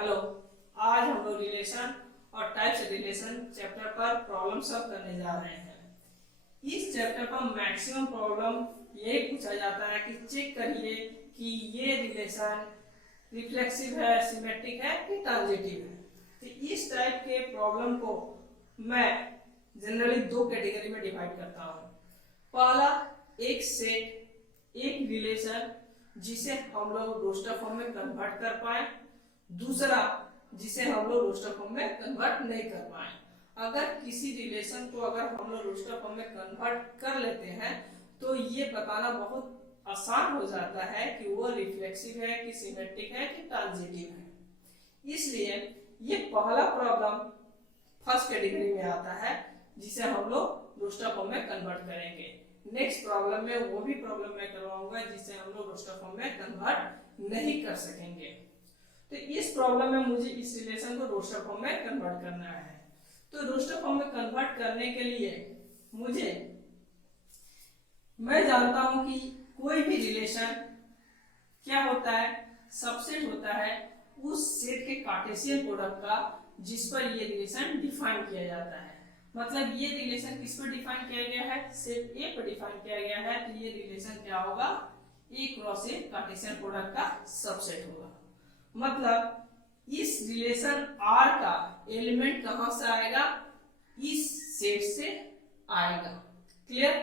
Hello. आज हम लोग रिलेशन और टाइप्स रिलेशन चैप्टर पर प्रॉब्लम सॉल्व करने जा रहे हैं। इस चैप्टर पर मैक्सिमम प्रॉब्लम यही पूछा जाता है कि चेक करिए कि ये रिलेशन रिफ्लेक्सिव है, सिमेट्रिक है कि ट्रांजिटिव है। तो इस टाइप के प्रॉब्लम को मैं जनरली दो कैटेगरी में डिवाइड करता हूँ। पहला, एक सेट, एक रिलेशन जिसे हम लोग रोस्टर फॉर्म में कन्वर्ट कर पाए। दूसरा, जिसे हम लोग रोस्टर फॉर्म में कन्वर्ट नहीं कर पाए। अगर किसी रिलेशन को अगर हम लोग रोस्टर फॉर्म में कन्वर्ट कर लेते हैं तो ये बताना बहुत आसान हो जाता है कि वो रिफ्लेक्सिव है कि सिमेट्रिक है कि ट्रांजिटिव है। इसलिए ये पहला प्रॉब्लम फर्स्ट कैटेगरी में आता है जिसे हम लोग रोस्टर फॉर्म में कन्वर्ट करेंगे। नेक्स्ट प्रॉब्लम में वो भी प्रॉब्लम मैं करवाऊंगा जिसे हम लोग रोस्टर फॉर्म में कन्वर्ट नहीं कर सकेंगे। तो इस प्रॉब्लम में मुझे इस रिलेशन को रोस्टर फॉर्म में कन्वर्ट करना है। तो रोस्टर फॉर्म में कन्वर्ट करने के लिए मैं जानता हूं कि कोई भी रिलेशन क्या होता है, सबसेट होता है उस सेट के कार्टेशियन प्रोडक्ट का जिस पर ये रिलेशन डिफाइन किया जाता है। मतलब ये रिलेशन किस पर डिफाइन किया गया है, सेट ए पर डिफाइन किया गया है। तो ये रिलेशन क्या होगा, ए क्रॉस ए कार्टेशियन प्रोडक्ट का सबसेट होगा। मतलब इस रिलेशन R का एलिमेंट कहां से आएगा, इस सेट से आएगा। क्लियर?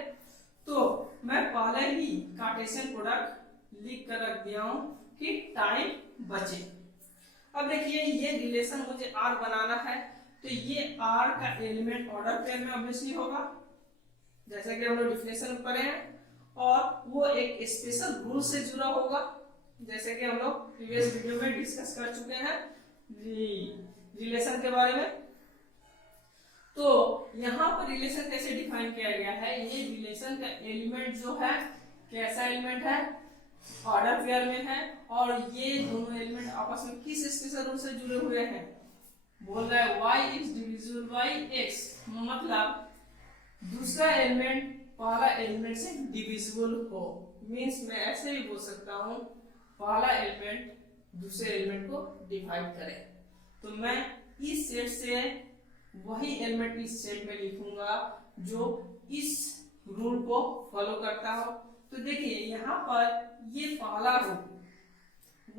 तो मैं पहले ही कार्टेशियन प्रोडक्ट लिख कर रख दिया हूं कि टाइम बचे। अब देखिए ये रिलेशन मुझे R बनाना है तो ये R का एलिमेंट ऑर्डर पेयर में ऑब्वियसली होगा जैसे कि हम लोग डिफिनेशन पढ़े हैं, और वो एक स्पेशल रूल से जुड़ा होगा जैसे कि हम लोग प्रीवियस वीडियो में डिस्कस कर चुके हैं रिलेशन के बारे में। तो यहाँ पर रिलेशन कैसे डिफाइन किया गया है, ये रिलेशन का एलिमेंट जो है कैसा एलिमेंट है, ऑर्डर पेयर में है, और ये दोनों एलिमेंट आपस में किस स्पेशल रूल से जुड़े हुए हैं, बोल रहा है y is divisible by x। मतलब दूसरा एलिमेंट पहला एलिमेंट से डिविजिबल हो। मींस मैं ऐसे भी बोल सकता हूँ पहला एलिमेंट दूसरे एलिमेंट को डिवाइड करे। तो मैं इस सेट से वही एलिमेंट इस सेट में लिखूंगा जो इस रूल को फॉलो करता हो। तो देखिए यहाँ पर ये पहला रूल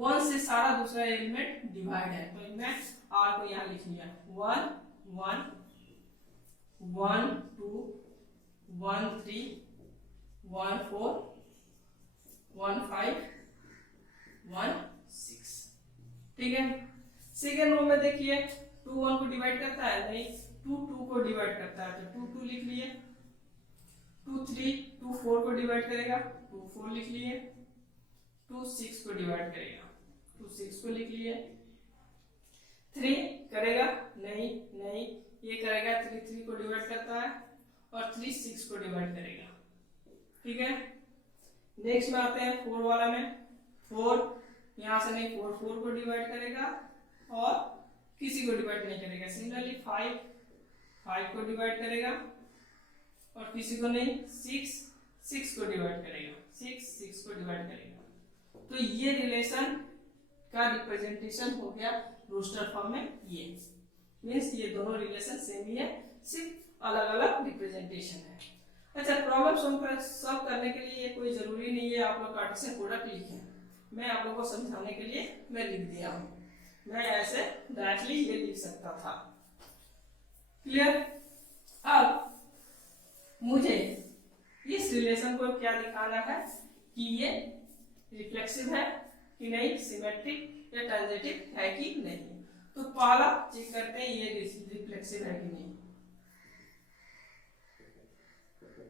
1 से सारा दूसरा एलिमेंट डिवाइड है, तो मैं R को यहाँ लिख लिया 1 1 1 2 1 3 1 4 1 5 1 6। ठीक है। सेकेंड रो में देखिए 2 1 को डिवाइड करता है नहीं, 2 2 को डिवाइड करता है तो 2 2 लिख लिए। 2 3 2 4 को डिवाइड करेगा 2 4 लिख लिए। 2 6 को डिवाइड करेगा 2 6 को लिख लिए। 3 करेगा नहीं नहीं, ये करेगा 3 3 को डिवाइड करता है और 3 6 को डिवाइड करेगा। ठीक है। नेक्स्ट में आते हैं 4 वाला में। 4 यहाँ से नहीं, 4 4 को डिवाइड करेगा और किसी को डिवाइड नहीं करेगा। सिमिलरली 5 5 को डिवाइड करेगा और किसी को नहीं। 6 6 को डिवाइड करेगा 6 6 को डिवाइड करेगा। तो ये रिलेशन का रिप्रेजेंटेशन हो गया रोस्टर फॉर्म में। ये मींस ये दोनों रिलेशन सेम ही है, सिर्फ अलग अलग रिप्रेजेंटेशन है। अच्छा, प्रॉब्लम सॉल्व करने के लिए कोई जरूरी नहीं है आप लोग कार्टेशियन प्रोडक्ट लिखें। मैं आप लोगों को समझाने के लिए मैं लिख दिया हूं, मैं ऐसे डायरेक्टली ये लिख सकता था। क्लियर? अब मुझे इस रिलेशन को क्या दिखाना है कि ये रिफ्लेक्सिव है कि नहीं, सिमेट्रिक या ट्रांजिटिव है कि नहीं। तो पहला चेक करते हैं ये रिफ्लेक्सिव है कि नहीं।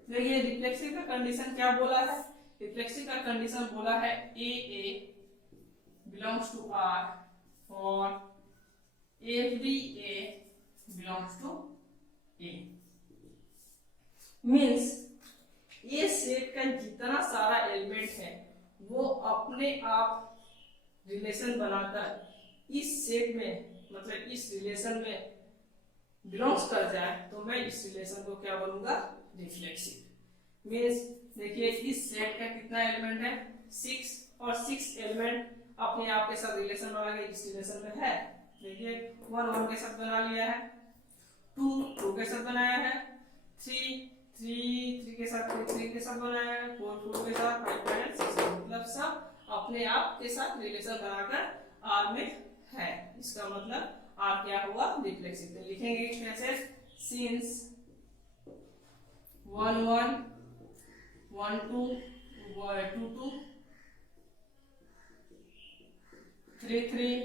देखिए रिफ्लेक्सिव का कंडीशन क्या बोला है, रिफ्लेक्सिव का कंडीशन बोला है ए बिलोंग्स टू R और every A belongs to A। Means ये सेट का जितना सारा एलिमेंट है वो अपने आप रिलेशन बनाकर इस सेट में, मतलब इस रिलेशन में बिलोंग्स कर जाए तो मैं इस रिलेशन को क्या बोलूंगा, रिफ्लेक्सिव। मींस देखिए इस सेट का कितना एलिमेंट है, 6, और 6 एलिमेंट अपने आप के साथ रिलेशन बना के इस रिलेशन में है देखिए 1 1 के साथ बना लिया है, 2 2 के साथ बनाया है, 3 3 के साथ 3 के साथ बनाया है, 4 4 के साथ, 5 5 6 मतलब सब अपने आप के साथ रिलेशन बनाकर आर में है। इसका मतलब आर क्या हुआ, रिफ्लेक्सिव। तो लिखेंगे कैसे, since 1 1 1 2 2 2 3 3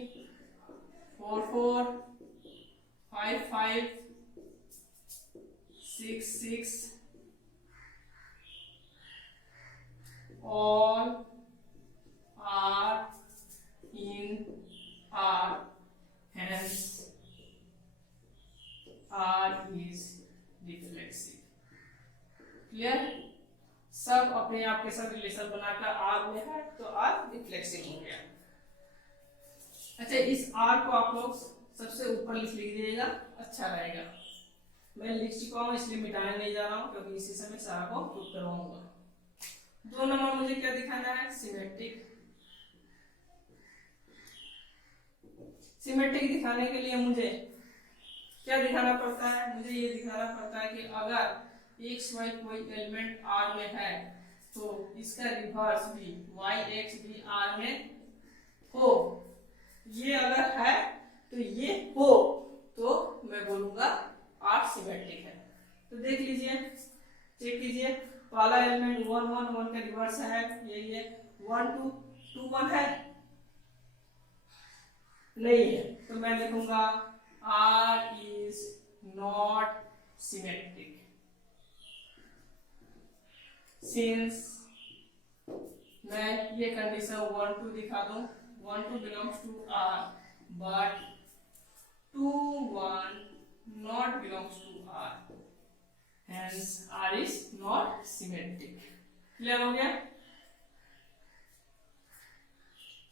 4 4 5 5 6 6 all are in R, hence R is reflexive। Clear, सब अपने आप के साथ रिलेशन बनाकर R में है तो R रिफ्लेक्सिव हो गया। अच्छा, इस R को आप लोग सबसे ऊपर लिख लीजिएगा, अच्छा रहेगा। मैं लिख चुका हूँ इसलिए मिटाने नहीं जा रहा हूँ, क्योंकि इसी समय सारा को प्रूव करवाऊंगा। 2 नंबर मुझे क्या दिखाना है, सिमेट्रिक। सिमेट्रिक दिखाने के लिए मुझे क्या दिखाना पड़ता है, मुझे ये दिखाना पड़ता है कि अगर एक्स वाई कोई एलिमेंट आर में है तो इसका रिवर्स भी वाई एक्स भी आर में हो। ये अगर है तो ये हो तो मैं बोलूंगा आर सिमेट्रिक है। तो देख लीजिए, चेक कीजिए, पहला एलिमेंट 1 1 1 का रिवर्स है, ये 1 2 2 1 है, नहीं है, तो मैं लिखूंगा R is not symmetric since मैं ये कंडीशन 1 2 दिखा दूं, 1 2 belongs to R but 2 1 not belongs to R, hence R is not symmetric। Clear हो गया।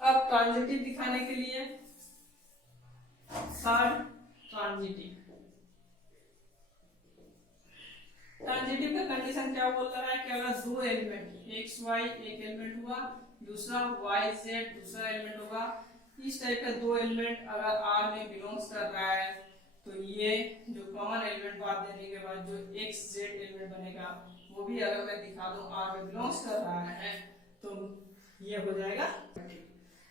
अब ट्रांजिटिव दिखाने के लिए थर्ड ट्रांजिटिव का कंडीशन क्या बोल रहा है कि अगर दो एलिमेंट एक्स वाई एक एलिमेंट हुआ, दूसरा वाई जेड दूसरा एलिमेंट होगा, इस टाइप का दो एलिमेंट अगर आर में बिलोंग्स कर रहा है तो ये जो कॉमन एलिमेंट बात देने के बाद जो एक्स जेड एलिमेंट बनेगा वो भी अगर मैं दिखा दूं आर में बिलोंग्स कर रहा है तो ये हो जाएगा।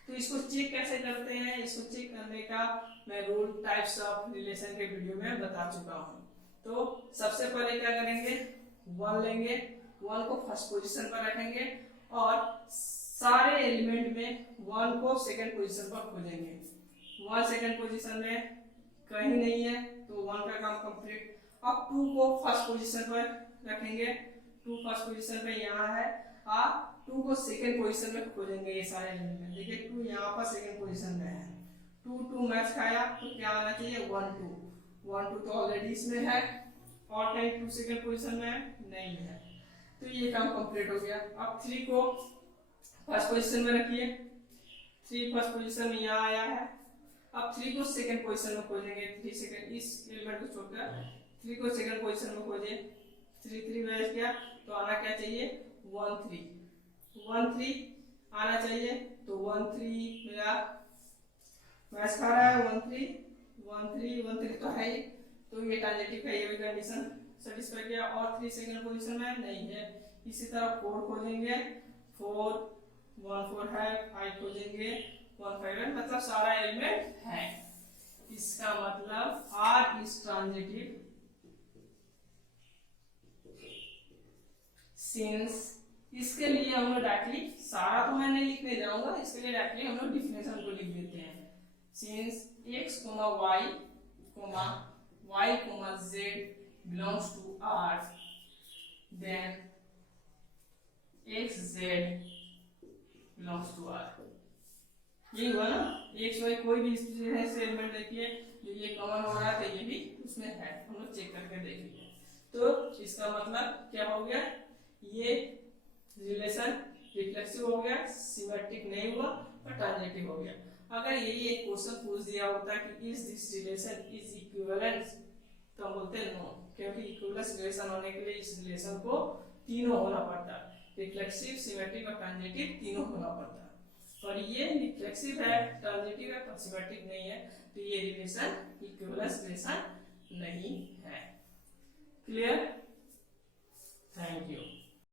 तो इसको चेक कैसे करते हैं, इसको चेक करने का मैं रूल टाइप्स ऑफ रिलेशन के वीडियो में बता चुका हूँ। तो सबसे पहले क्या करेंगे, 1 लेंगे, 1 को फर्स्ट पोजीशन पर रखेंगे और सारे एलिमेंट में 1 को सेकंड पोजीशन पर खोजेंगे। 1 सेकंड पोजीशन में कहीं नहीं है तो 1 का काम कंप्लीट। अब 2 को फर्स्ट पोजीशन पर रखेंगे, 2 फर्स्ट पोजीशन पे यहाँ है, आप 2 को सेकंड पोजीशन में खोजेंगे। ये सारे एलिमेंट देखिए 2 यहाँ पर सेकंड पोजीशन में है, 2 2 मैच खाया तो क्या आना चाहिए 1 2, 1 2 तो ऑलरेडी इसमें है और कहीं 2 सेकंड पोजीशन में है नहीं है, तो ये काम कंप्लीट हो गया। अब 3 को फर्स्ट पोजीशन में रखिए, 3 फर्स्ट पोजीशन में यहाँ आया है। अब 3 को सेकंड पोजीशन में खोजेंगे, 3 सेकंड इस एलिमेंट को छोड़कर 3 को सेकंड पोजीशन में खोजे, 3 3 मैच किया तो आना क्या चाहिए 1 3, 1 3 आना चाहिए तो 1 3 मेरा मैच खा रहा है, 1 3 1 3 1 3 तो है ही, तो ये ट्रांजिटिव का ये भी कंडीशन सेटिस्फाई किया। और 3 सेकंड पोजीशन में नहीं है, इसी तरह 4 खोजेंगे, 4 1 4 है, 5 खोजेंगे 1 5 है, मतलब सारा एलिमेंट है। इसका मतलब R इज ट्रांजिटिव सिंस, इसके लिए हम लोग डायरेक्टली सारा तो मैं नहीं लिखने जाऊंगा, इसके लिए डायरेक्टली हम लोग डिफिनेशन को लिख देते हैं। Since x, y, z belongs to R, then x, z belongs to R। यही हुआ ना, x, y कोई भी एलिमेंट देखिए जो ये कॉमन हो रहा है तो ये भी उसमें है, हम लोग चेक करके देखेंगे। तो इसका मतलब क्या हो गया, ये रिलेशन रिफ्लेक्सिव हो गया, सिमेट्रिक नहीं हुआ और ट्रांजिटिव हो गया। अगर यही एक क्वेश्चन पूछ दिया होता कि is this relation is equivalent तो हम बोलते नो, क्योंकि इक्विवेलेंस रिलेशन होने के लिए इस रिलेशन को तीनों होना पड़ता है, रिफ्लेक्सिव सिमेट्रिक और ट्रांजिटिव तीनों होना पड़ता है। और ये रिफ्लेक्सिव है, ट्रांजिटिव है, पर्सिमेट्रिक नहीं है, तो ये रिलेशन इक्विवेलेंस रिलेशन नहीं है। क्लियर?